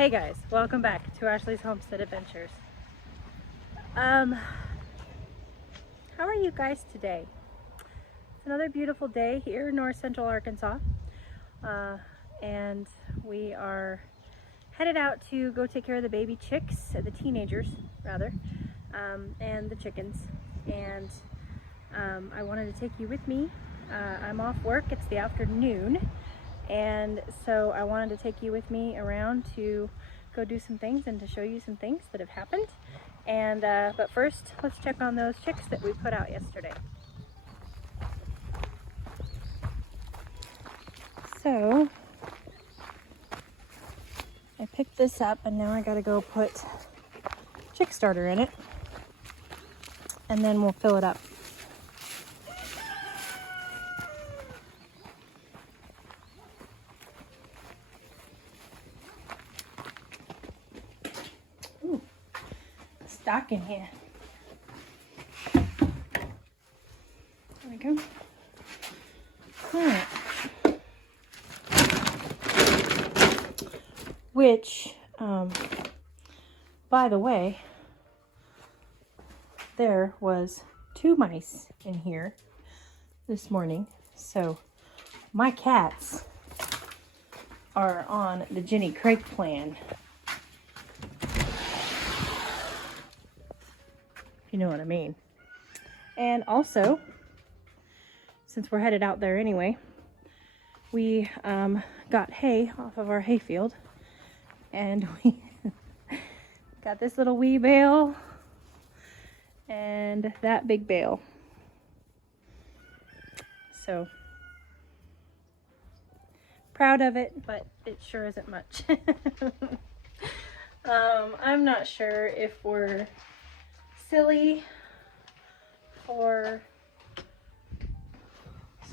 Hey guys, welcome back to Ashley's Homestead Adventures. How are you guys today? It's another beautiful day here in North Central Arkansas, and we are headed out to go take care of the baby chicks, the teenagers rather, and the chickens. And I wanted to take you with me. I'm off work, it's the afternoon, and so I wanted to take you with me around to go do some things and to show you some things that have happened. And but first, let's check on those chicks that we put out yesterday. So I picked this up and now I gotta go put chick starter in it, and then we'll fill it up. Ooh, stock in here. There we go. All right. Which, by the way, there was 2 mice in here this morning. So my cats are on the Jenny Craig plan. You know what I mean. And also, since we're headed out there anyway, we got hay off of our hay field. And we got this little wee bale and that big bale. So proud of it, but it sure isn't much. I'm not sure if we're silly or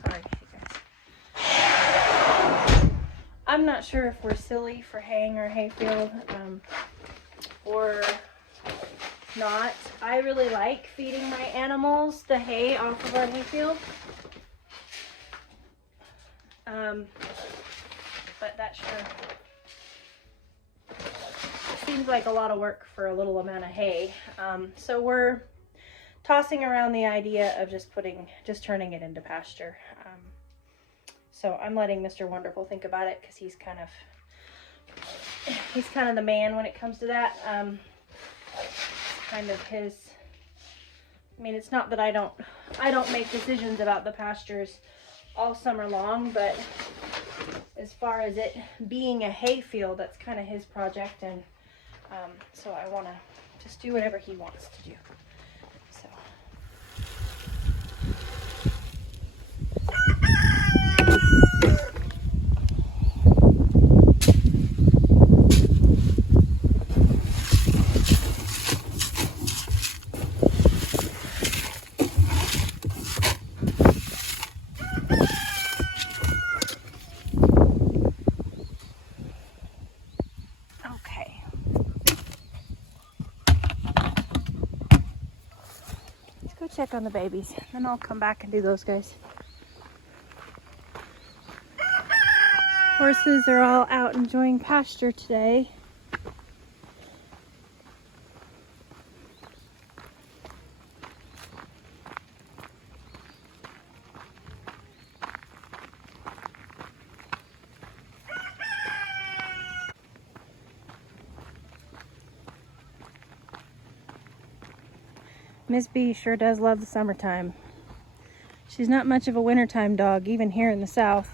sorry you guys. I'm not sure if we're silly for haying our hayfield or not. I really like feeding my animals the hay off of our hayfield. But that sure seems like a lot of work for a little amount of hay. So we're tossing around the idea of just turning it into pasture. So I'm letting Mr. Wonderful think about it because he's kind of the man when it comes to that. Kind of his. I mean, it's not that I don't make decisions about the pastures all summer long, but as far as it being a hay field, that's kind of his project, and so I want to just do whatever he wants to do. So. Check on the babies, then I'll come back and do those guys. Horses are all out enjoying pasture today. Miss B sure does love the summertime. She's not much of a wintertime dog, even here in the south.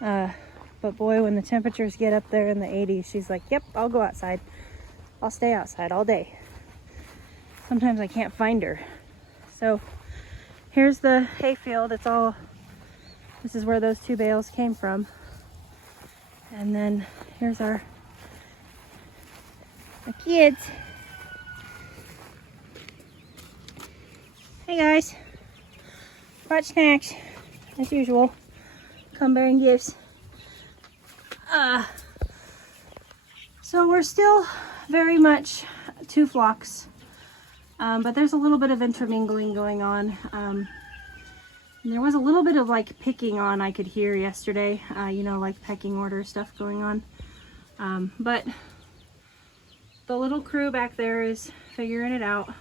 But boy, when the temperatures get up there in the 80s, she's like, yep, I'll go outside. I'll stay outside all day. Sometimes I can't find her. So here's the hayfield. This is where those 2 bales came from. And then here's our kids. Hey guys, brought snacks as usual. Come bearing gifts. So we're still very much 2 flocks, but there's a little bit of intermingling going on. There was a little bit of like picking on I could hear yesterday, you know, like pecking order stuff going on. But the little crew back there is figuring it out,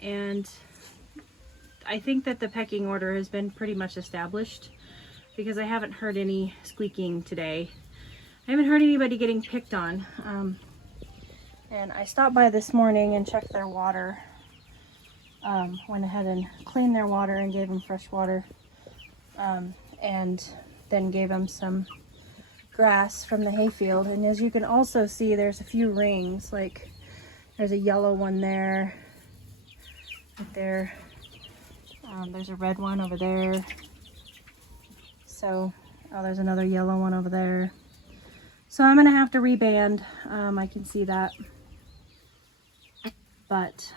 and I think that the pecking order has been pretty much established because I haven't heard any squeaking today. I haven't heard anybody getting picked on. And I stopped by this morning and checked their water. Went ahead and cleaned their water and gave them fresh water. And then gave them some grass from the hayfield. And as you can also see, there's a few rings. Like there's a yellow one there, right there. There's a red one over there. So, oh, there's another yellow one over there. So I'm gonna have to reband. I can see that, but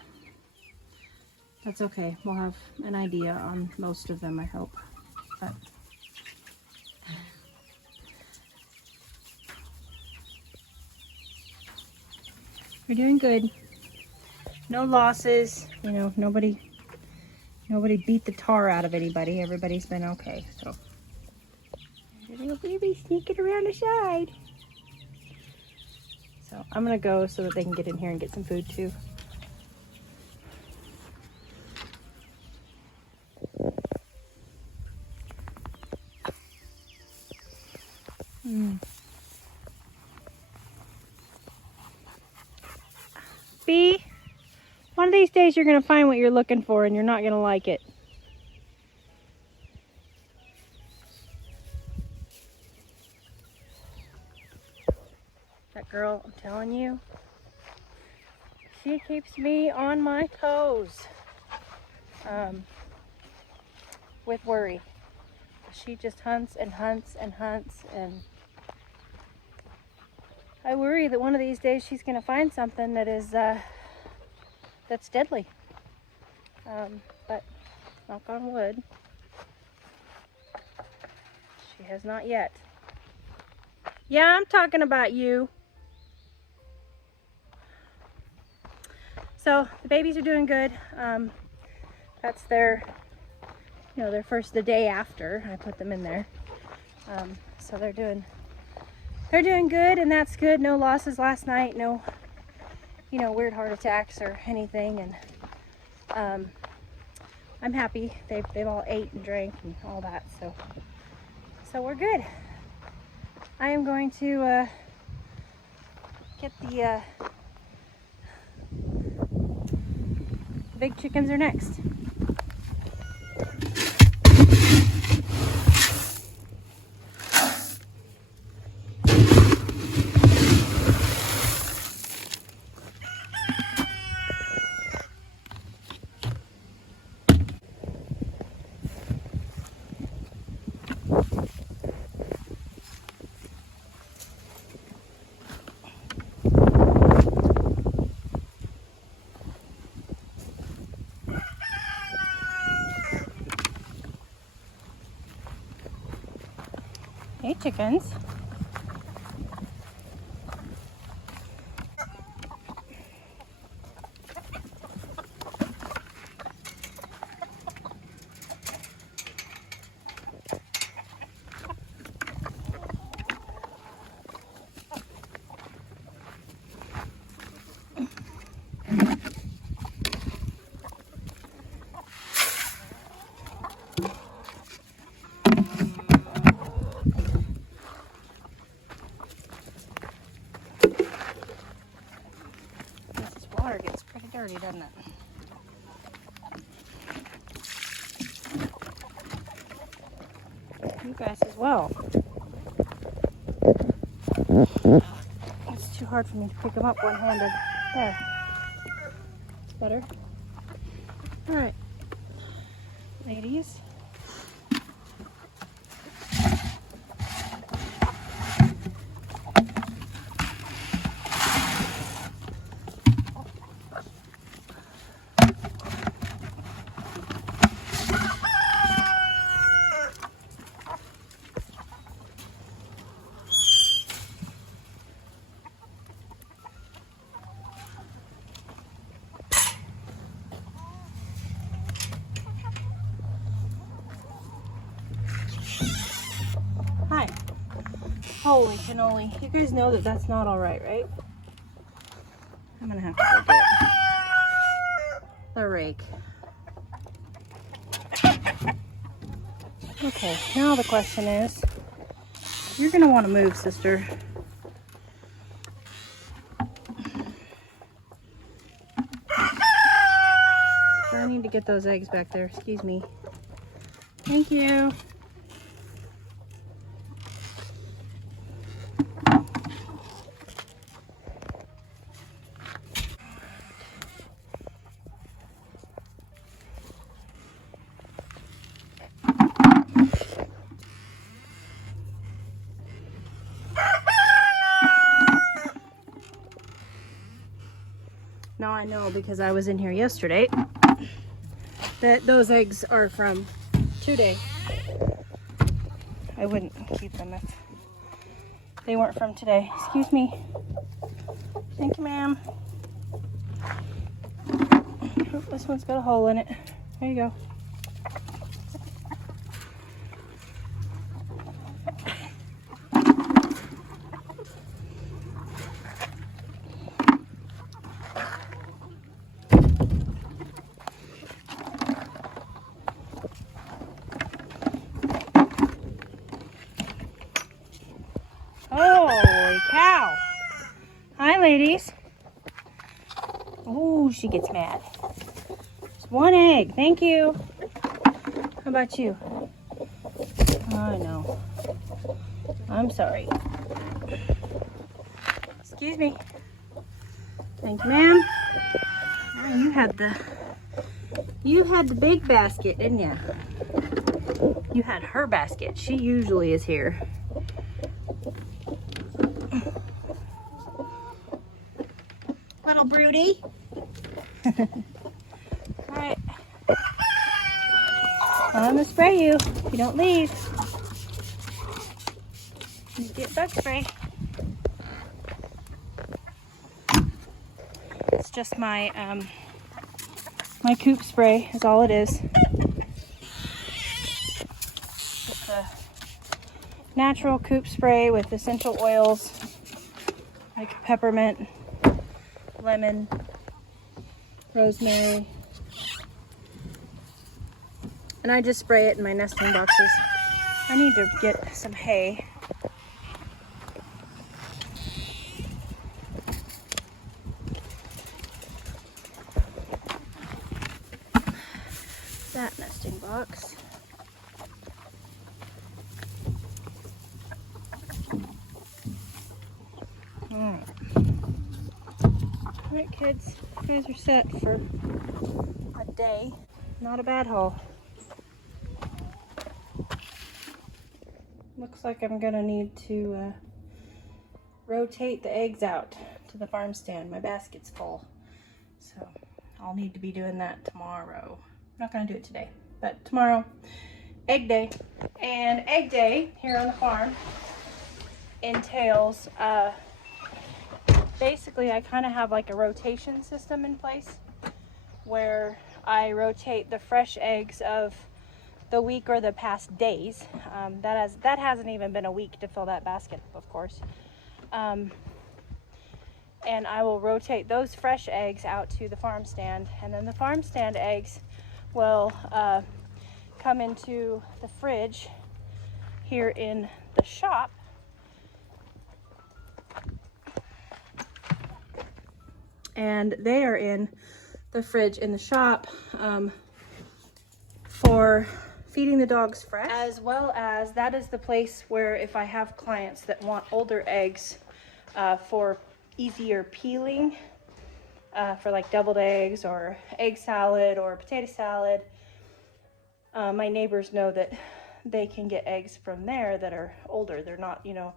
that's okay. We'll have an idea on most of them, I hope. But we're doing good. No losses. You know, nobody beat the tar out of anybody. Everybody's been okay. So little baby sneaking around the side. So I'm gonna go so that they can get in here and get some food too. Bee, one of these days you're gonna find what you're looking for and you're not gonna like it. That girl, I'm telling you, she keeps me on my toes with worry. She just hunts and hunts and hunts, and I worry that one of these days she's going to find something that is that's deadly. But knock on wood, she has not yet. Yeah, I'm talking about you. So the babies are doing good. That's their, you know, the day after I put them in there. So they're doing good, and that's good. No losses last night. No, you know, weird heart attacks or anything. And I'm happy. They've all ate and drank and all that. So we're good. I am going to get the big chickens are next. Hey, chickens. Water gets pretty dirty, doesn't it? You guys as well. It's too hard for me to pick them up one-handed. There. It's better. All right, ladies. Hi. Holy cannoli. You guys know that that's not alright, right? I'm gonna have to go get the rake. Okay, now the question is, you're gonna want to move, sister. I need to get those eggs back there. Excuse me. Thank you. Now I know, because I was in here yesterday, that those eggs are from today. I wouldn't keep them if they weren't from today. Excuse me. Thank you, ma'am. Oh, this one's got a hole in it. There you go. Holy cow. Hi, ladies. Oh, she gets mad. Just one egg. Thank you. How about you? I know. I'm sorry. Excuse me. Thank you, ma'am. Oh, you had the big basket, didn't you? You had her basket. She usually is here. Little broody. Alright. I'm gonna spray you if you don't leave. You get bug spray. It's just my my Coop spray is all it is. It's a natural Coop spray with essential oils like peppermint, lemon, rosemary, and I just spray it in my nesting boxes. I need to get some hay. That nesting box. Alright, kids, you guys are set for a day. Not a bad haul. Looks like I'm gonna need to rotate the eggs out to the farm stand. My basket's full, so I'll need to be doing that tomorrow. I'm not gonna do it today, but tomorrow, egg day. And egg day here on the farm entails basically, I kind of have like a rotation system in place where I rotate the fresh eggs of the week or the past days. That hasn't even been a week to fill that basket, of course. And I will rotate those fresh eggs out to the farm stand, and then the farm stand eggs will come into the fridge here in the shop. And they are in the fridge in the shop for feeding the dogs fresh, as well as that is the place where if I have clients that want older eggs for easier peeling, for like deviled eggs or egg salad or potato salad, my neighbors know that they can get eggs from there that are older. They're not, you know,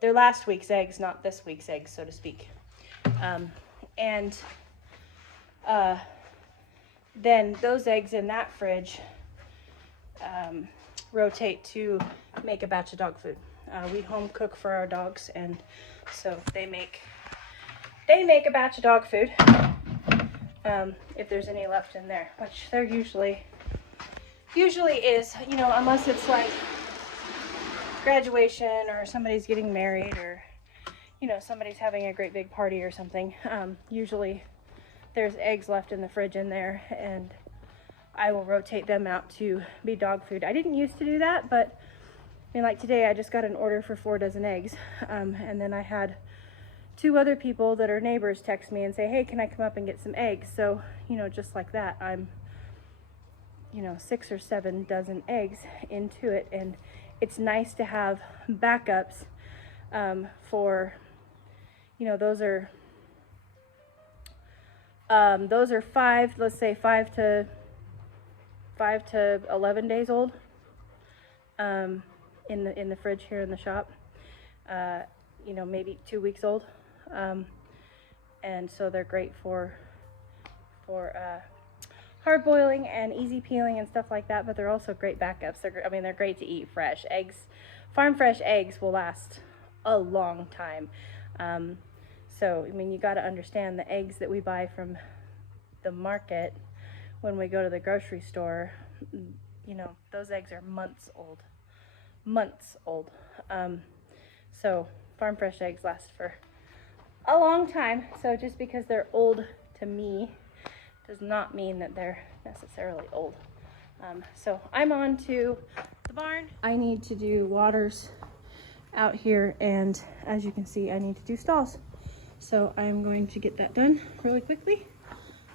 they're last week's eggs, not this week's eggs, so to speak. And then those eggs in that fridge rotate to make a batch of dog food. We home cook for our dogs, and so they make a batch of dog food if there's any left in there, which there usually is, you know, unless it's like graduation or somebody's getting married or, you know, somebody's having a great big party or something, usually there's eggs left in the fridge in there, and I will rotate them out to be dog food. I didn't used to do that, but I mean, like today I just got an order for 4 dozen eggs, and then I had 2 other people that are neighbors text me and say, hey, can I come up and get some eggs? So, you know, just like that, I'm, you know, 6 or 7 dozen eggs into it, and it's nice to have backups for, you know, those are 5, let's say 5 to 11 days old in the fridge here in the shop. You know, maybe 2 weeks old, and so they're great for hard boiling and easy peeling and stuff like that, but they're also great backups. I mean, they're great to eat fresh. Eggs, farm fresh eggs will last a long time. So, I mean, you got to understand the eggs that we buy from the market when we go to the grocery store, you know, those eggs are months old. So farm fresh eggs last for a long time. So just because they're old to me does not mean that they're necessarily old. So I'm on to the barn. I need to do waters out here, and as you can see, I need to do stalls. So I'm going to get that done really quickly,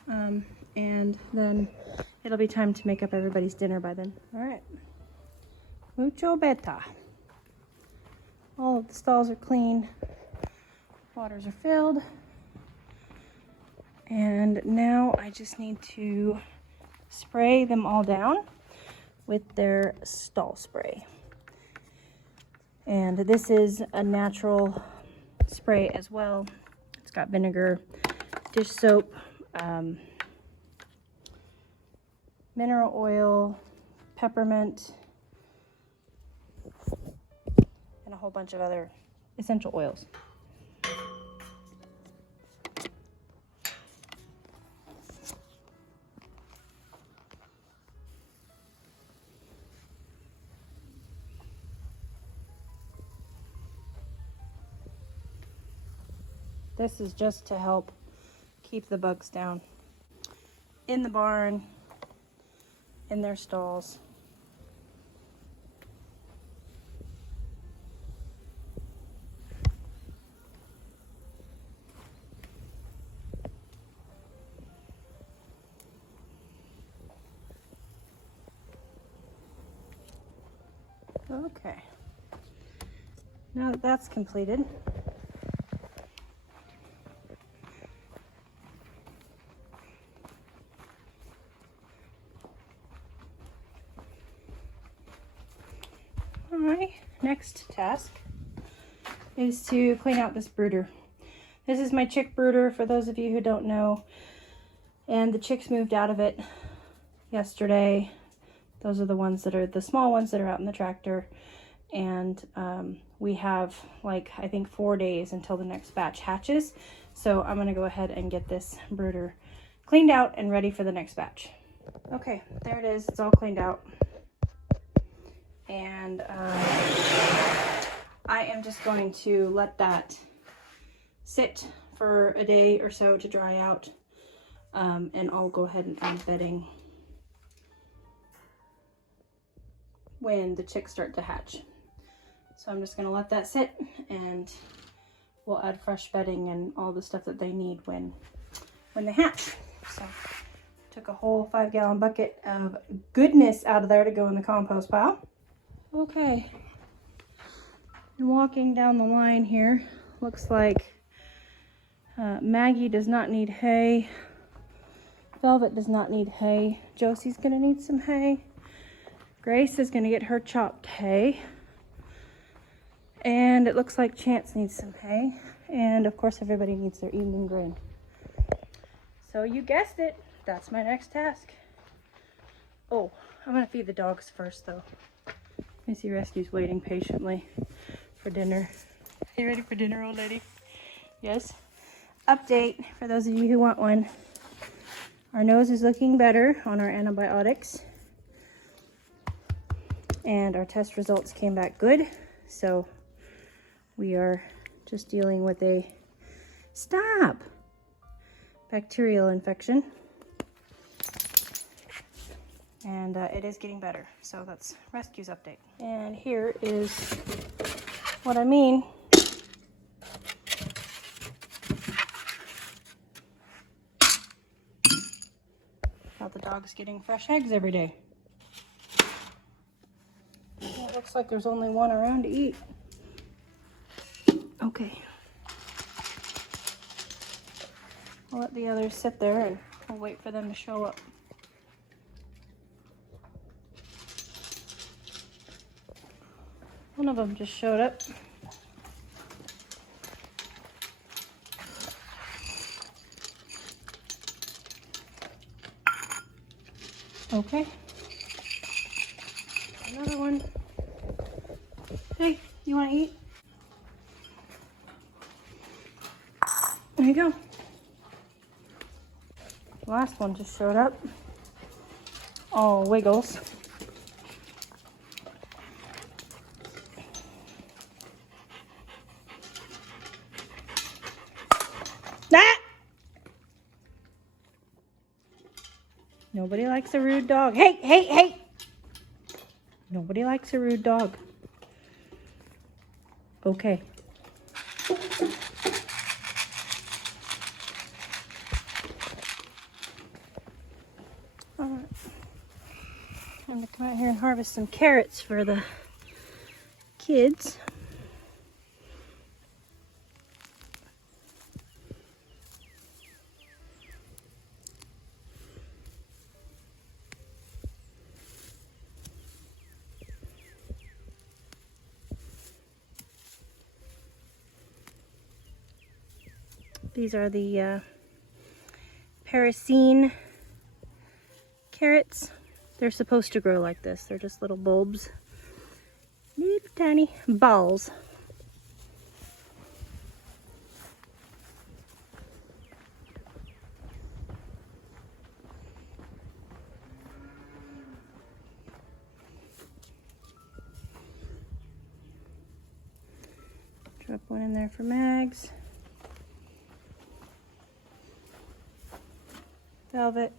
and then it'll be time to make up everybody's dinner by then. All right, mucho beta. All of the stalls are clean, waters are filled, and now I just need to spray them all down with their stall spray. And this is a natural spray as well. It's got vinegar, dish soap, mineral oil, peppermint, and a whole bunch of other essential oils. This is just to help keep the bugs down in the barn, in their stalls. Okay, now that that's completed, my next task is to clean out this brooder. This is my chick brooder, for those of you who don't know, and the chicks moved out of it yesterday. Those are the ones that are the small ones that are out in the tractor, and we have, like, I think 4 days until the next batch hatches. So I'm gonna go ahead and get this brooder cleaned out and ready for the next batch. Okay, there it is. It's all cleaned out. And I am just going to let that sit for a day or so to dry out, and I'll go ahead and add bedding when the chicks start to hatch. So I'm just going to let that sit, and we'll add fresh bedding and all the stuff that they need when they hatch. So took a whole 5-gallon bucket of goodness out of there to go in the compost pile. Okay, and walking down the line here, looks like Maggie does not need hay. Velvet does not need hay. Josie's gonna need some hay. Grace is gonna get her chopped hay. And it looks like Chance needs some hay. And of course everybody needs their evening grain. So you guessed it, that's my next task. Oh, I'm gonna feed the dogs first though. Missy Rescue's waiting patiently for dinner. Are you ready for dinner, old lady? Yes. Update for those of you who want one. Our nose is looking better on our antibiotics, and our test results came back good. So we are just dealing with a bacterial infection. And it is getting better. So that's rescues update. And here is what I mean. How the dog's getting fresh eggs every day. It looks like there's only one around to eat. Okay. I'll let the others sit there and we'll wait for them to show up. One of them just showed up. Okay. Another one. Hey, you want to eat? There you go. The last one just showed up. All wiggles. Ah! Nobody likes a rude dog. Hey, hey, hey! Nobody likes a rude dog. Okay. Alright. I'm gonna come out here and harvest some carrots for the kids. These are the Paracine carrots. They're supposed to grow like this. They're just little bulbs. Little tiny balls. Drop one in there for Mags. Velvet.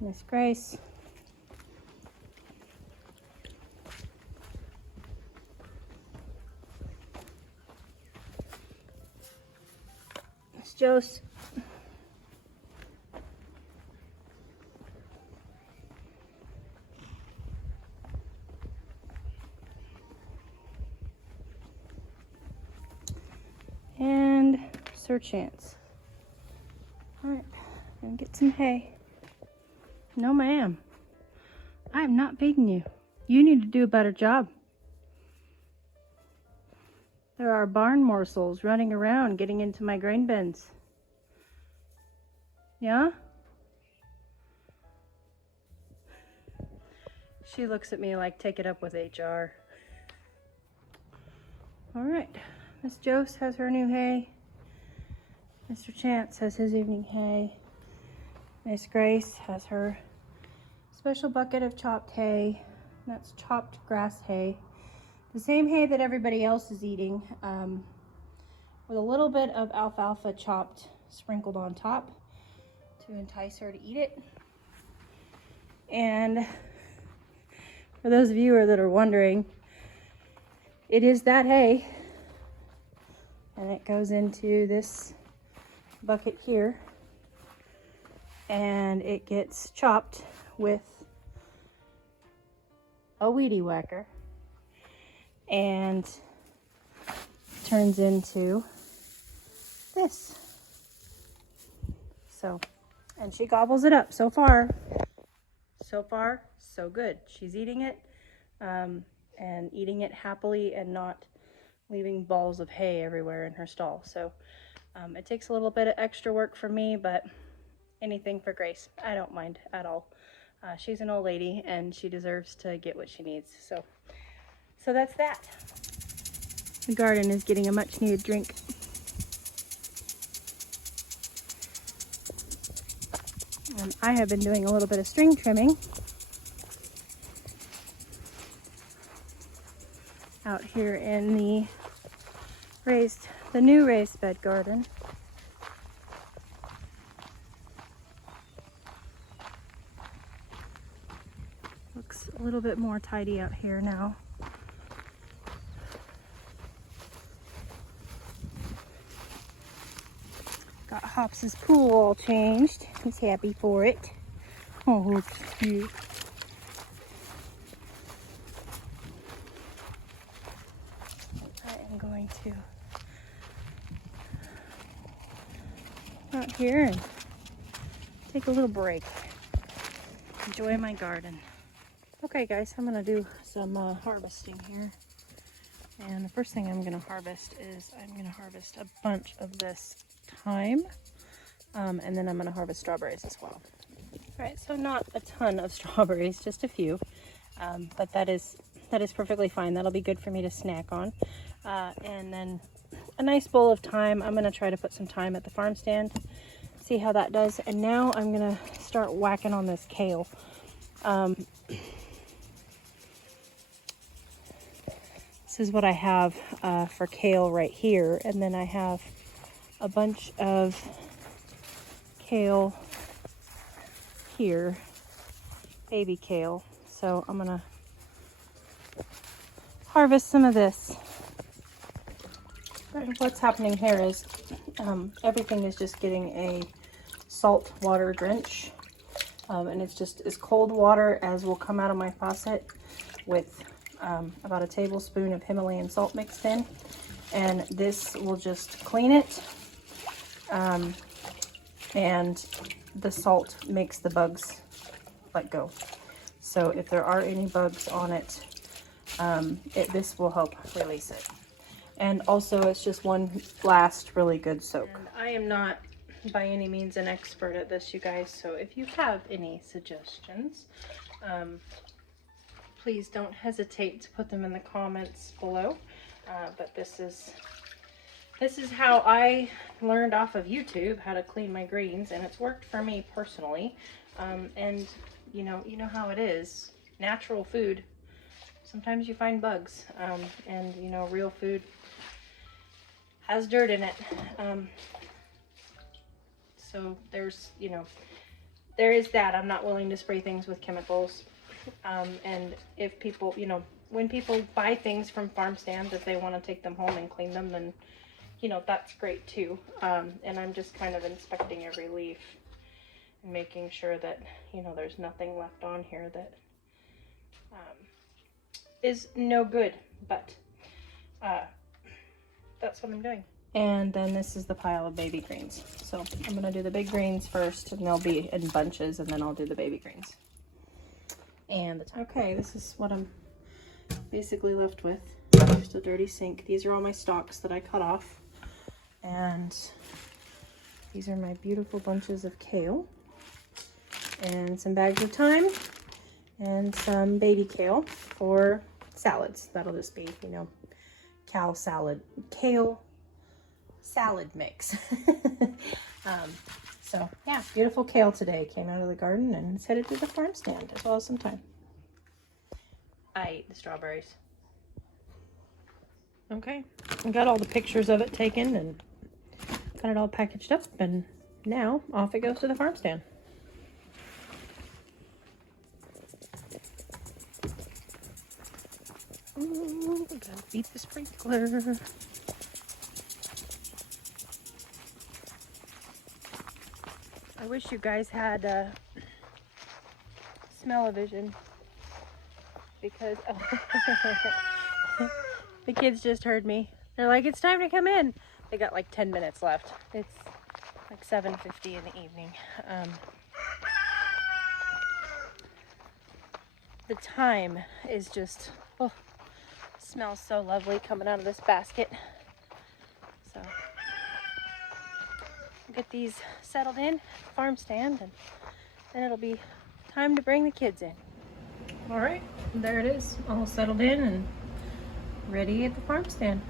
Miss Grace. Miss Jose. And Sir Chance. Alright, gonna get some hay. No ma'am, I am not feeding you. You need to do a better job. There are barn morsels running around getting into my grain bins. Yeah? She looks at me like, take it up with HR. Alright. Miss Jose has her new hay. Mr. Chance has his evening hay. Miss Grace has her special bucket of chopped hay. That's chopped grass hay. The same hay that everybody else is eating, with a little bit of alfalfa chopped, sprinkled on top to entice her to eat it. And for those of you that are wondering, it is that hay. And it goes into this bucket here. And it gets chopped with a weedy whacker. And turns into this. So, and she gobbles it up. So far, so good. She's eating it, and eating it happily and not leaving balls of hay everywhere in her stall. So it takes a little bit of extra work for me, but anything for Grace. I don't mind at all. She's an old lady and she deserves to get what she needs. So that's that. The garden is getting a much needed drink. I have been doing a little bit of string trimming out here in the new raised bed garden. Looks a little bit more tidy out here now. Got Hops' pool all changed. He's happy for it. Oh, it's cute. I am going to out here and take a little break. Enjoy my garden. Okay guys, I'm gonna do some harvesting here. And the first thing I'm gonna harvest is I'm gonna harvest a bunch of this thyme. And then I'm gonna harvest strawberries as well. All right, so not a ton of strawberries, just a few. But that is perfectly fine. That'll be good for me to snack on. And then a nice bowl of thyme. I'm gonna try to put some thyme at the farm stand, see how that does. And now I'm gonna start whacking on this kale. This is what I have for kale right here. And then I have a bunch of kale here, baby kale. So I'm gonna harvest some of this. What's happening here is everything is just getting a salt water drench. And it's just as cold water as will come out of my faucet with about a tablespoon of Himalayan salt mixed in. And this will just clean it. And the salt makes the bugs let go. So if there are any bugs on it, this will help release it. And also it's just one last really good soak. And I am not by any means an expert at this, you guys, so if you have any suggestions, please don't hesitate to put them in the comments below. But this is how I learned off of YouTube how to clean my greens, and it's worked for me personally. And you know how it is. Natural food, sometimes you find bugs, and you know, real food has dirt in it. So there's, you know, there is that. I'm not willing to spray things with chemicals. And if people, you know, when people buy things from farm stands, if they want to take them home and clean them, then, you know, that's great too. And I'm just kind of inspecting every leaf and making sure that, you know, there's nothing left on here that is no good, but that's what I'm doing. And then this is the pile of baby greens. So I'm gonna do the big greens first, and they'll be in bunches, and then I'll do the baby greens. And okay, this is what I'm basically left with. Just a dirty sink. These are all my stalks that I cut off. And these are my beautiful bunches of kale. And some bags of thyme. And some baby kale for salads. That'll just be, you know, kale salad mix. So yeah, beautiful kale today. Came out of the garden and it's headed to the farm stand, as well as some thyme. I ate the strawberries. Okay, I got all the pictures of it taken and got it all packaged up, and now off it goes to the farm stand. Ooh, gotta beat the sprinkler. I wish you guys had smell-o-vision, because the kids just heard me. They're like, it's time to come in. They got like 10 minutes left. It's like 7:50 in the evening. The thyme is just, oh, smells so lovely coming out of this basket. So get these settled in, farm stand, and then it'll be time to bring the kids in. All right, there it is, all settled in and ready at the farm stand.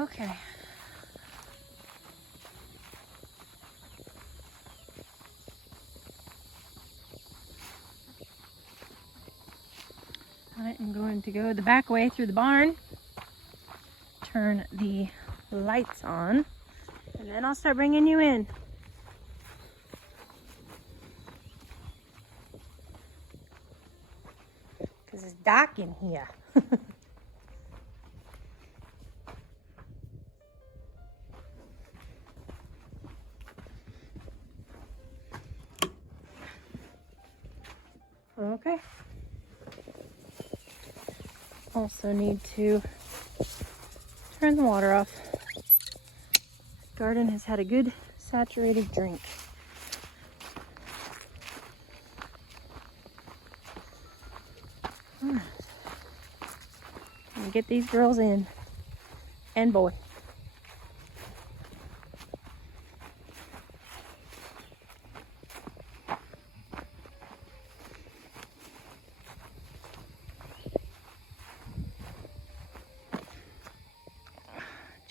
Okay. I am going to go the back way through the barn, turn the lights on, and then I'll start bringing you in. Because it's dark in here. Okay. Also need to turn the water off. Garden has had a good saturated drink. All right. And get these girls in, and boy.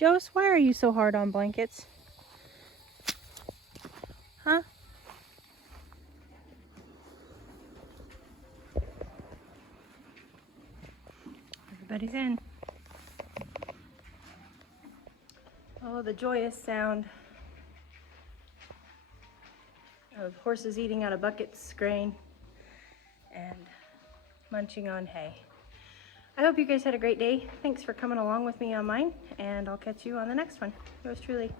Jose, why are you so hard on blankets? Huh? Everybody's in. Oh, the joyous sound of horses eating out of buckets, grain, and munching on hay. I hope you guys had a great day. Thanks for coming along with me on mine, and I'll catch you on the next one. Yours truly.